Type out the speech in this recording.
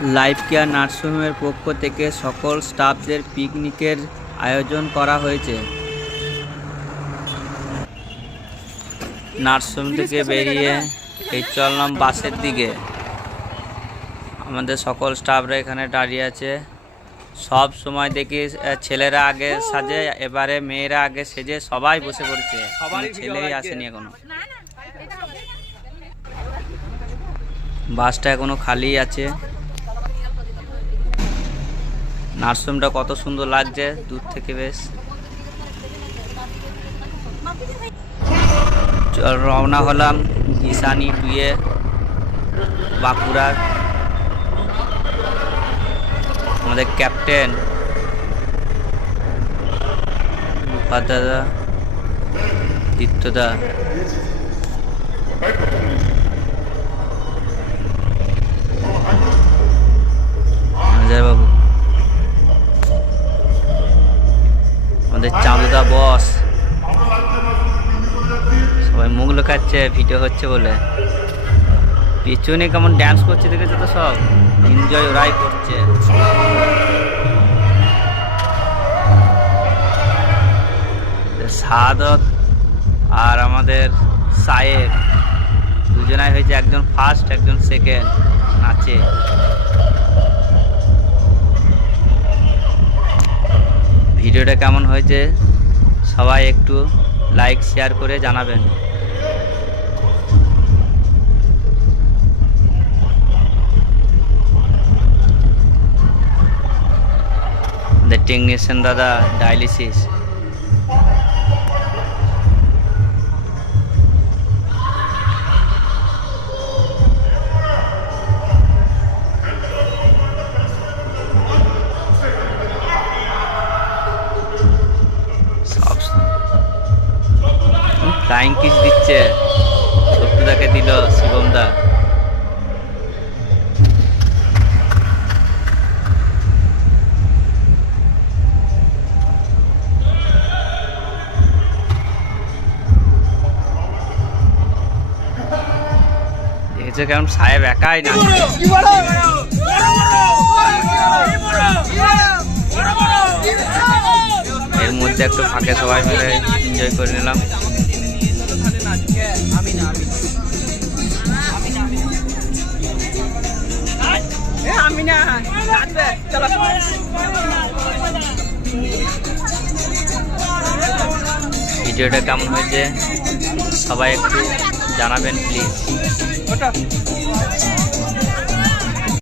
Life care নার্সিংহোমের পক্ষ থেকে সকল স্টাফদের পিকনিকের আয়োজন করা হয়েছে। নার্সিংহোম থেকে বেরিয়ে এই চললাম বাসের দিকে। আমাদের সকল স্টাফরা এখানে দাঁড়িয়ে আছে। সব সময় দেখি ছেলেরা আগে সাজে, এবারে মেয়েরা আগে সেজে সবাই বসে পড়ছে, ছেলেই আসেনি এখনো। বাসটা এখনো খালি আছে। নার্সিংহোমটা কত সুন্দর লাগছে দূর থেকে। বেশ রওনা হলাম ঈশানী টুয়ে বাঁকুড়ার। আমাদের ক্যাপ্টেন দাদা, দীপ্তদা, বাবু, আমাদের চাঁদুদা বস, সবাই মুখ লুকাচ্ছে ভিডিও হচ্ছে বলে। পিছনে কেমন ড্যান্স করছে দেখেছো তো, সব এনজয় ওরাই করছে। সাদত আর আমাদের সায়েব দুজনাই হয়েছে, একজন ফার্স্ট একজন সেকেন্ড নাচে। ভিডিওটা কেমন হয়েছে সবাই একটু লাইক শেয়ার করে জানাবেন। টেকনিশিয়ান দাদা ডায়ালিসিস। ফ্লাইং কিস দিচ্ছে, শত্রুদাকে দিল শিবম দা। দেখেছো কেমন সাহেব একাই না, এর মধ্যে একটু ফাঁকে সবাই মিলে এনজয় করে নিলাম। ভিডিওটা কেমন হয়েছে সবাই একটু জানাবেন প্লিজ।